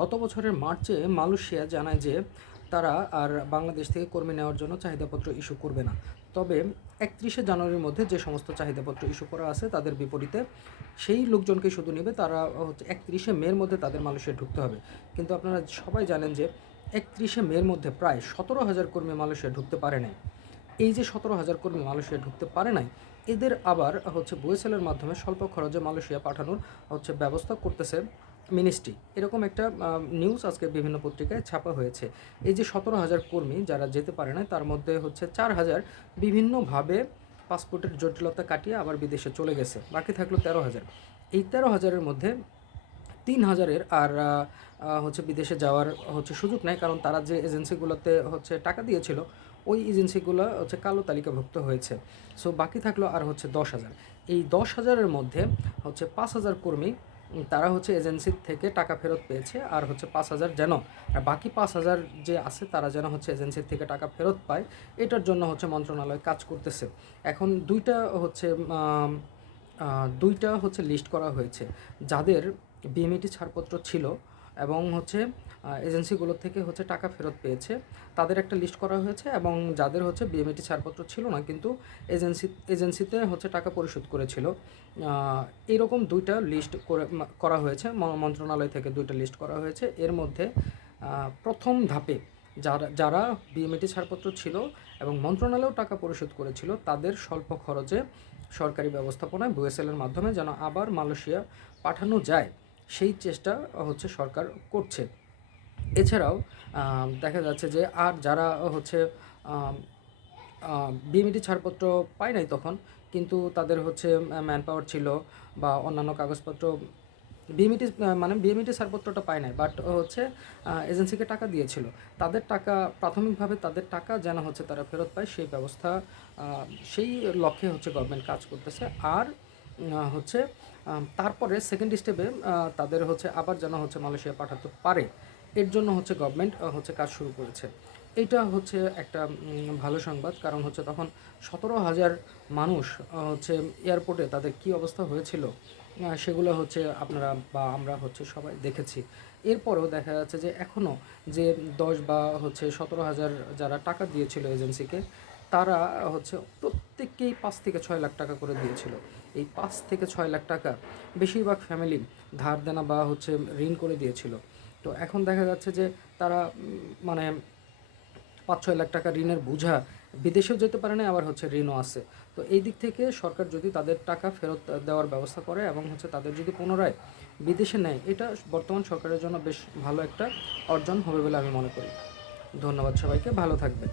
গত বছরের মার্চে মালয়েশিয়া জানায় যে তারা আর বাংলাদেশ থেকে কর্মী নেওয়ার জন্য চাহিদাপত্র ইস্যু করবে না। তবে একত্রিশে জানুয়ারির মধ্যে যে সমস্ত চাহিদাপত্র ইস্যু করা আছে তাদের বিপরীতে সেই লোকজনকে শুধু নেবে, তারা হচ্ছে একত্রিশে মের মধ্যে তাদের মালয়েশিয়া ঢুকতে হবে। কিন্তু আপনারা সবাই জানেন যে একত্রিশে মের মধ্যে প্রায় সতেরো হাজার কর্মী মালয়েশিয়া ঢুকতে পারে নাই। এই যে সতেরো হাজার কর্মী মালয়েশিয়া ঢুকতে পারে নাই, এদের আবার হচ্ছে বুয়েসেলের মাধ্যমে স্বল্প খরচে মালয়েশিয়া পাঠানোর হচ্ছে ব্যবস্থা করতেছে মিনিস্ট্রি। এরকম একটা নিউজ আজকে বিভিন্ন পত্রিকায় ছাপা হয়েছে। এই যে সতেরো হাজার কর্মী যারা যেতে পারে না, তার মধ্যে হচ্ছে চার হাজার বিভিন্নভাবে পাসপোর্টের জটিলতা কাটিয়ে আবার বিদেশে চলে গেছে। বাকি থাকল তেরো হাজার। এই তেরো হাজারের মধ্যে তিন হাজারের আর হচ্ছে বিদেশে যাওয়ার হচ্ছে সুযোগ নেই, কারণ তারা যে এজেন্সিগুলোতে হচ্ছে টাকা দিয়েছিল, ওই এজেন্সিগুলো হচ্ছে কালো তালিকাভুক্ত হয়েছে। সো বাকি থাকল আর হচ্ছে দশ হাজার। এই দশ হাজারের মধ্যে হচ্ছে পাঁচ হাজার কর্মী তারা হচ্ছে এজেন্সির থেকে টাকা ফেরত পেয়েছে আর হচ্ছে পাঁচ হাজার যেন, আর বাকি পাঁচ হাজার যে আছে তারা যেন হচ্ছে এজেন্সির থেকে টাকা ফেরত পায়, এটার জন্য হচ্ছে মন্ত্রণালয় কাজ করতেছে। এখন দুইটা হচ্ছে দুইটা হচ্ছে লিস্ট করা হয়েছে। যাদের বিএমইটি ছাড়পত্র ছিল এবং হচ্ছে এজেন্সিগুলোর থেকে হচ্ছে টাকা ফেরত পেয়েছে। তাদের একটা লিস্ট করা হয়েছে এবং যাদের হচ্ছে বিএমইটি ছাড়পত্র ছিল না কিন্তু এজেন্সি, এজেন্সিতে হচ্ছে টাকা পরিশোধ করেছিল। এরকম দুইটা লিস্ট করে করা হয়েছে। মন্ত্রণালয় থেকে দুইটা লিস্ট করা হয়েছে। এর মধ্যে প্রথম ধাপে যারা যারা বিএমইটি ছাড়পত্র ছিল এবং মন্ত্রণালয়েও টাকা পরিশোধ করেছিল, তাদের স্বল্প খরচে সরকারি ব্যবস্থাপনায় বুয়েসেলের মাধ্যমে যেন আবার মালয়েশিয়া পাঠানো যায়। সেই চেষ্টা হচ্ছে সরকার করছে। এছাড়াও দেখা যাচ্ছে যে আর যারা হচ্ছে বিএমইটি ছাড়পত্র পায় নাই তখন, কিন্তু তাদের হচ্ছে ম্যান পাওয়ার ছিল বা অন্যান্য কাগজপত্র, বিএমইটি মানে বিএমইটি ছাড়পত্রটা পায় নাই বাট হচ্ছে এজেন্সিকে টাকা দিয়েছিল। তাদের টাকা, প্রাথমিকভাবে তাদের টাকা যেন হচ্ছে তারা ফেরত পায়, সেই ব্যবস্থা সেই লক্ষ্যে হচ্ছে গভর্নমেন্ট কাজ করতেছে। আর হচ্ছে তারপরে সেকেন্ড স্টেপে তাদের হচ্ছে আবার যেন হচ্ছে মালয়েশিয়া পাঠাতে পারে। এর জন্য হচ্ছে গভর্নমেন্ট হচ্ছে কাজ শুরু করেছে। এটা হচ্ছে একটা ভালো সংবাদ, কারণ হচ্ছে তখন সতেরো হাজার মানুষ হচ্ছে এয়ারপোর্টে তাদের কি অবস্থা হয়েছিল সেগুলো হচ্ছে আপনারা বা আমরা হচ্ছে সবাই দেখেছি। এরপরেও দেখা যাচ্ছে যে এখনও যে দশ বা হচ্ছে সতেরো হাজার যারা টাকা দিয়েছিল এজেন্সিকে তারা হচ্ছে প্রত্যেককেই পাঁচ থেকে ছয় লাখ টাকা করে দিয়েছিল। এই পাঁচ থেকে ছয় লাখ টাকা বেশিরভাগ ফ্যামিলি ধার দেনা বা হচ্ছে ঋণ করে দিয়েছিল। তো এখন দেখা যাচ্ছে যে তারা মানে পাঁচ ছয় লাখ টাকা ঋণের বোঝা বিদেশেও যেতে পারে না, আবার হচ্ছে ঋণও আছে। তো এই দিক থেকে সরকার যদি তাদের টাকা ফেরত দেওয়ার ব্যবস্থা করে এবং হচ্ছে তাদের যদি পুনরায় বিদেশে নেয়, এটা বর্তমান সরকারের জন্য বেশ ভালো একটা অর্জন হবে বলে আমি মনে করি। ধন্যবাদ সবাইকে, ভালো থাকবেন।